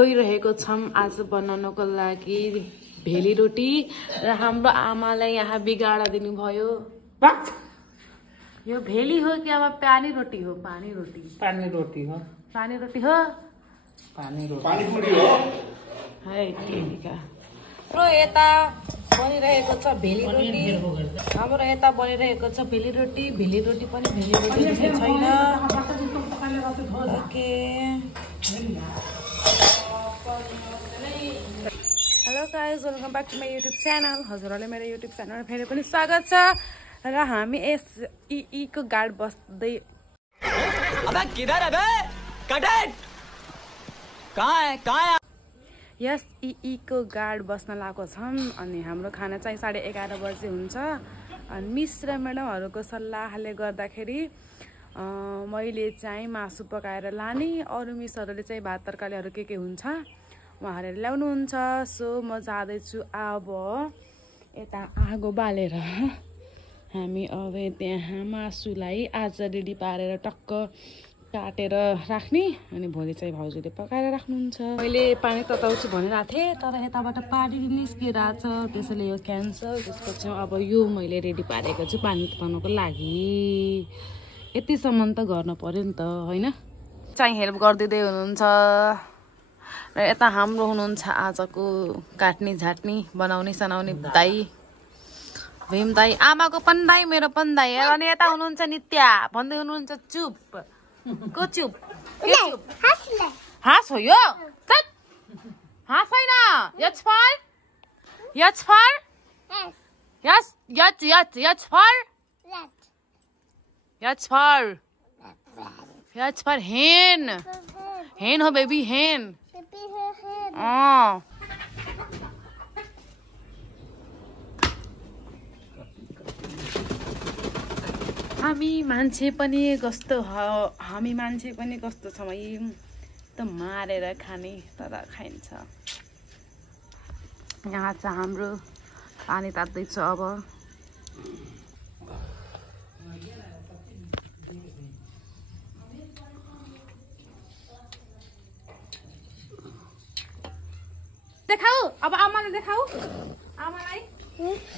गइरहेको छौं आज बनाउनको लागि भेली रोटी र हाम्रो आमालाई यहाँ बिगाड दिनुभयो। यो भेली हो कि अब पानी रोटी हो? पानी रोटी हो। पानी रोटी हो। पानी पुरी हो। है ठीक है। हाम्रो यता बनिरहेको छ भेली रोटी। हाम्रो यता बनिरहेको छ भेली रोटी। भेली रोटी पनि भेली रोटी जस्तो छैन। Okay. Hello guys, welcome back to my YouTube channel. हजुरहरूले मेरो युट्युब च्यानलमा फेरि पनि स्वागत छ र हामी यस को गाड बस्दै अबे किधर है बे? कटेट कहाँ है? यस को गाड बस्न लागेको छौँ अनि हाम्रो खाना चाहिँ 11:30 बजे हुन्छ। अनि मिस र म्याडमहरूको सल्लाहले गर्दाखेरि मैले चाहिँ मासु पकाएर लाने, अरू मिसहरूले चाहिँ भात तरकारीहरू के हुन्छ उहाँहरूले ल्याउनुहुन्छ। सो म जाँदैछु अब यता आगो बालेर हामी अब त्यहाँ मासुलाई आज रेडी पारेर टक्क काटेर राख्ने अनि भोलि चाहिँ भाउजूले पकाएर राख्नुहुन्छ। मैले पानी तताउँछु भनिरहेको थिएँ तर यताबाट पानी निस्किरहेछ, त्यसैले यो क्यान्सल। त्यसपछि अब यो मैले रेडी पारेको छु पानी तताउनको लागि। यतिसम्म त गर्न पर्यो नि त, होइन? चाहिँ हेल्प गरिदिँदै हुनुहुन्छ र यता हाम्रो हुनुहुन्छ आजको काट्ने झाट्ने बनाउने सनाउने दाई भीम दाई, आमाको पनि दाई मेरो पनि दाई। अनि यता हुनुहुन्छ नित्या भन्दै हुनुहुन्छ चुप को चुप के चुप? हाँस हो यो? हाँस होइन। यच फर हेन हो बेबी, हेन। हामी मान्छे पनि कस्तो छ है, त मारेर खाने तर खाइन्छ। यहाँ चाहिँ हाम्रो पानी तात्दैछ अब। देखाऊ अब आमालाई, देखाऊ आमालाई।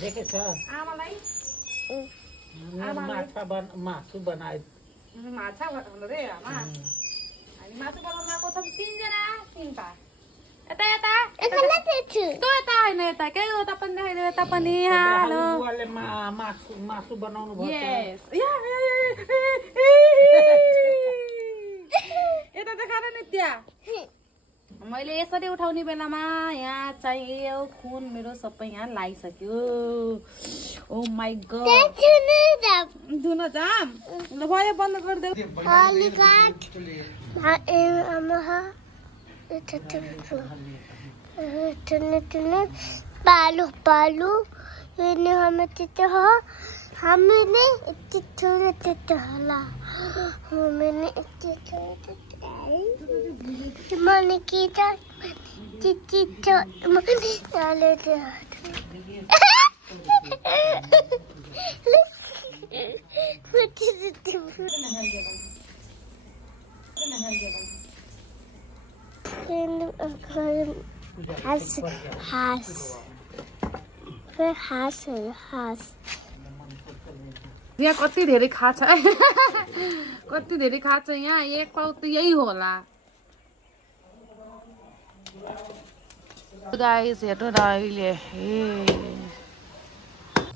देखेछ? आमालाई मासु बनाए। माछा भन्नु रे आमा। हामी मासु बनाउन आएको छौँ 3 जना, 3टा। यता यता तो यता होइन, यता के उता पनि देखाइदियो, यता पनि। हेलो मासु बनाउनु भयो। यस यता देखाएर नित्या। मैले यसरी उठाउने बेलामा यहाँ चाहिँ यो खुन मेरो सबै यहाँ लागिसक्यो। ओ माई गॉड, धुन जाम ल भयो, बन्द गरिदेऊ। पालू पालू हमें हो हामीले यति ठुलो त्यस्तो होला। मैंने मैंने की था यहाँ कति धेरै खाछ कति धेरै खाछ यहाँ। एक पाउ त यही होला गाइस। हेर्नु न अहिले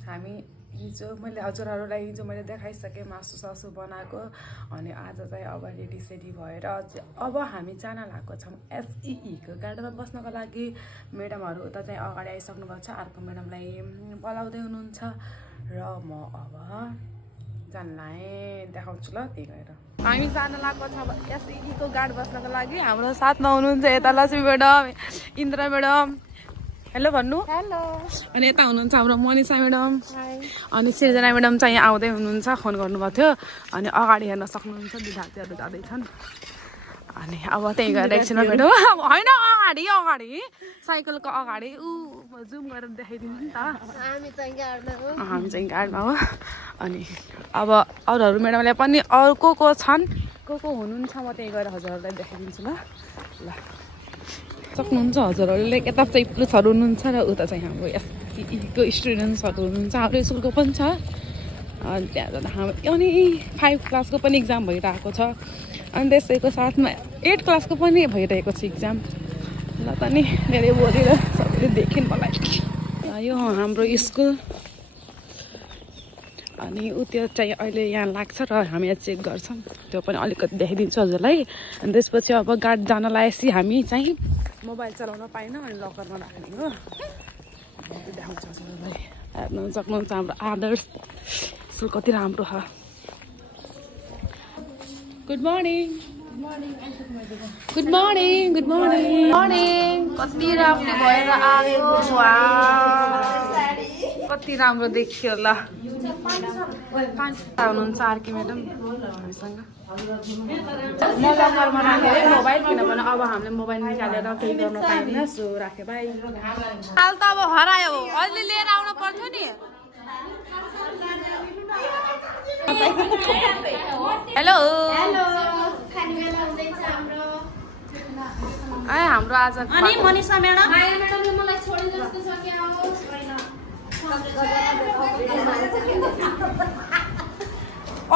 हामी हिजो मैले हजुरहरूलाई मैले देखाइसकेँ मासु सासु बनाएको। अनि आज चाहिँ अब रेडी सेडी भएर अब हामी जान लागेको छौँ को गाडीमा बस्नको लागि। म्याडमहरू उता चाहिँ अगाडि आइसक्नु भएको छ, अर्को म्याडमलाई बोलाउँदै हुनुहुन्छ र म अब जानलाई देखाउँछु ल। त्यही भएर हामी जान लागेको छ को गाड बस्नको लागि। हाम्रो साथमा हुनुहुन्छ यता Lakshmi madam, Indra madam, hello भन्नु। हेलो। अनि यता हुनुहुन्छ हाम्रो मनिषा म्याडम अनि सृजना म्याडम चाहिँ यहाँ आउँदै हुनुहुन्छ, फोन गर्नुभएको थियो। अनि अगाडि हेर्न सक्नुहुन्छ विद्यार्थीहरू जाँदैछन्। अनि अब त्यही गरेर एकछिन म्याडम होइन अगाडि साइकलको अगाडि जुम गरेर देखाइदिनु नि त। हामी चाहिँ गाडमा हो। अनि अब अरूहरू म्याडमलाई पनि अरू को छन्, को हुनुहुन्छ, म त्यही गरेर हजुरहरूलाई देखाइदिन्छु ल। सक्नुहुन्छ हजुरहरूले यता चाहिँ प्लसहरू हुनुहुन्छ र उता चाहिँ हाम्रो एसटीको स्टुडेन्ट्सहरू हुनुहुन्छ हाम्रो स्कुलको पनि छ अनि त्यहाँ जाँदा हाम्रो अनि 5 क्लासको पनि इक्जाम भइरहेको छ अनि त्यसैको साथमा 8 क्लासको पनि भइरहेको छ इक्जाम ल त नि धेरै बोलेर सबैले देखिन् मलाई यो हाम्रो स्कुल अनि उ त्यो चाहिँ अहिले यहाँ लाग्छ र हामी यहाँ चेक गर्छौँ त्यो पनि अलिकति देखाइदिन्छु हजुरलाई अनि त्यसपछि अब गार्ड जान लागेपछि हामी चाहिँ मोबाइल चलाउन पाएन अनि लकरमा राख्ने हो देखाउँछ हजुरलाई हेर्नु सक्नुहुन्छ हाम्रो आदर्श स्कुल कति राम्रो छ good morning good morning good morning morning कति राम्रो भएर आयो कति राम्रो देखियो ल हुनुहुन्छ आर्की म्याडम हामीसँग म लकरमा राखेँ है मोबाइल किनभने अब हामीले मोबाइल निकालेर केही गर्न पाइँदैन सो राखेँ भाइ हाल त अब हरायो अहिले लिएर आउनु पर्थ्यो नि हेलो हाम्रो आज अनि मनिषा म्याडम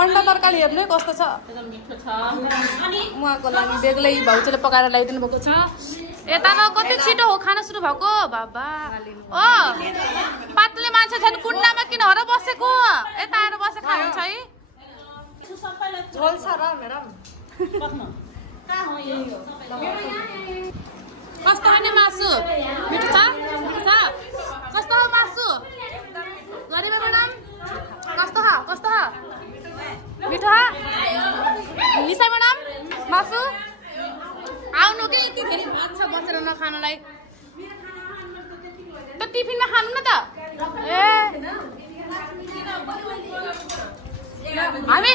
अन्डा तरकारी हेर्नु कस्तो छ उहाँको लागि बेग्लै भाउजूले पकाएर ल्याइदिनु भएको छ यता न कति छिटो हो खाना सुरु भएको बाबा ओ पातले मान्छे छैन कुण्डामा किन हर बसेको यता आएर बसे खानुहुन्छ है झोल छ र म्याडम कस्तो होइन मासु मिठो छ कस्तो हो मासु गरिमा म्याडम कस्तो मिठो निशा म्याडम मासु आउनु कि यति धेरै भात छ बसेर नखानलाई त टिफिनमा खानु न त ए हामी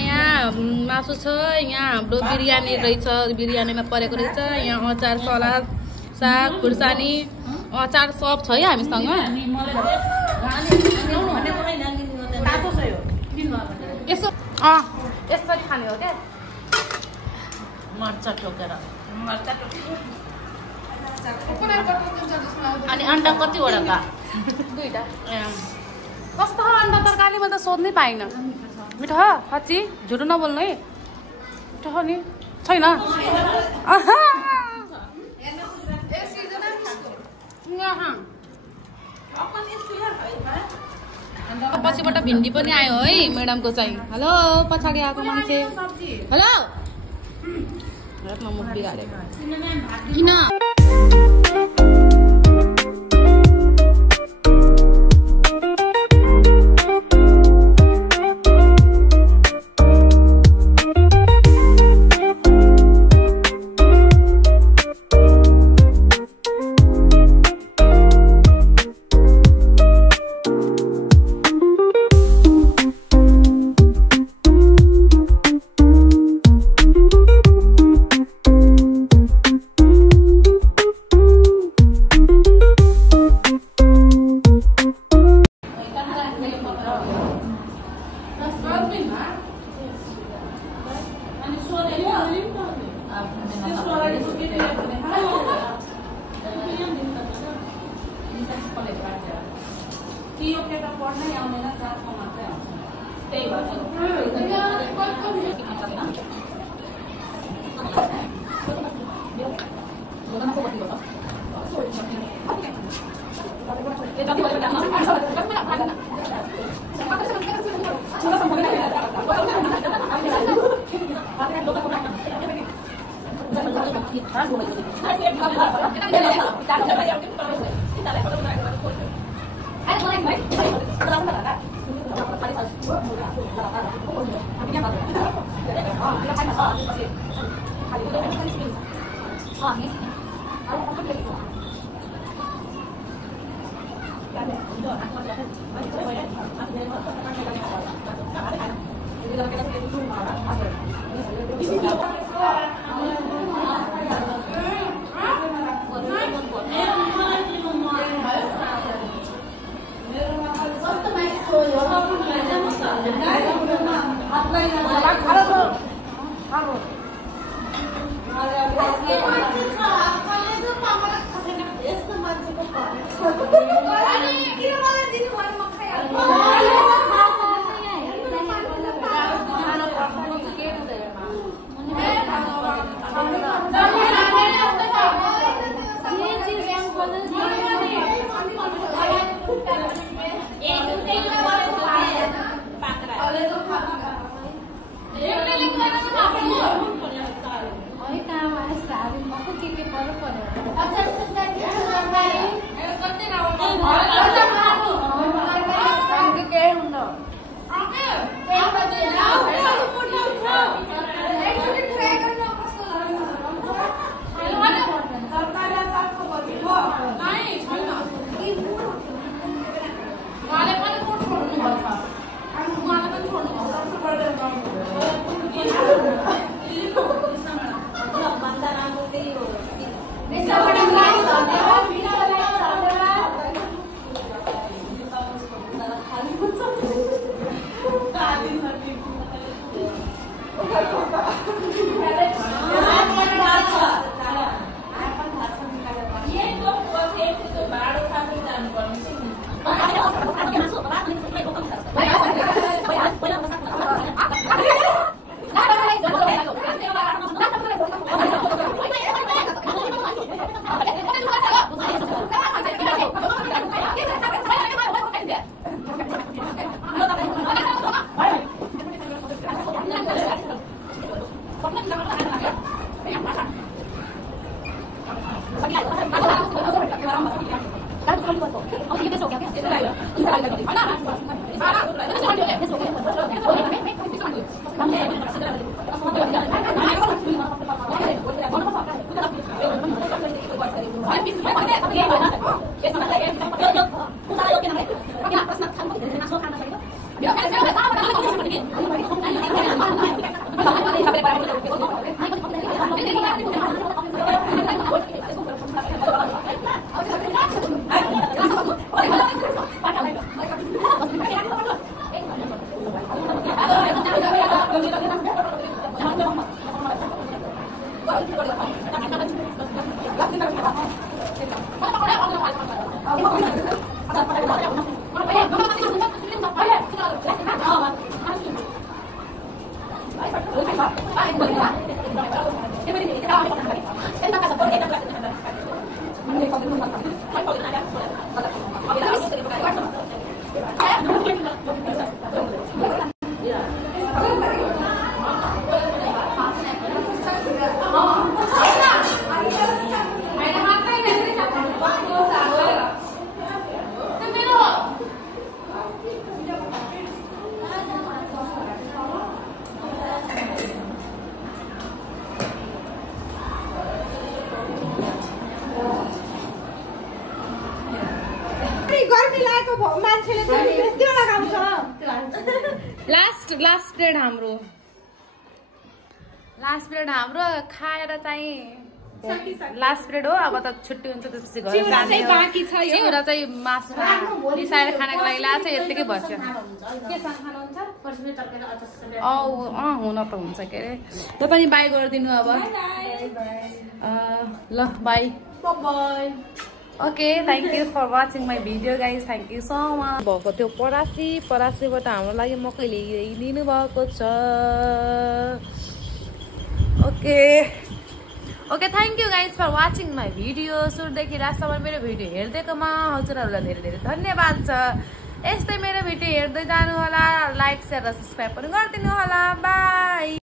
यहाँ मासु छ यहाँ हाम्रो बिरयानी रहेछ बिरयानीमा परेको रहेछ यहाँ अचार सलाद साग खुर्सानी अचार सब छ है हामीसँग यसरी खाने हो क्या मर्चा ठोकेर अनि अन्डा कतिवटा का 2टा कस्तो हो अन्डा तरकारी मैले त सोध्नै पाइनँ मिठो हो साँच्ची झुटो नबोल्नु है मिठो हो नि छैन पछिबाट भिन्डी पनि आयो है म्याडमको चाहिँ हेलो पछाडि आएको मान्छे हेलो मुख बिगारेको किन लास्ट पिरियड हाम्रो खाएर चाहिँ लास्ट पिरियड हो। अब त छुट्टी हुन्छ त्यसपछि घर जाने हो। बाँकी छ यो चिउरा चाहिँ मासु मिसाएर खानको लागि ला चाहिँ यतिकै भन्छ। के सँग खानुहुन्छ? हुन त हुन्छ के अरे। त पनि बाई गरिदिनु अब। ल bye bye. Okay thank you for watching my video guys. Thank you so much. भएको त्यो परासीबाट हाम्रो लागि मकै ल्याइदिनु भएको छ। Okay thank you guys for watching my video. सुरुदेखि लास्टसम्म मेरो भिडियो हेरिदिएकोमा हजुरहरूलाई धेरै धेरै धन्यवाद छ। यस्तै मेरो भिडियो हेर्दै जानु होला। लाइक सेयर र सब्सक्राइब पनि गरिदिनु होला। बाई।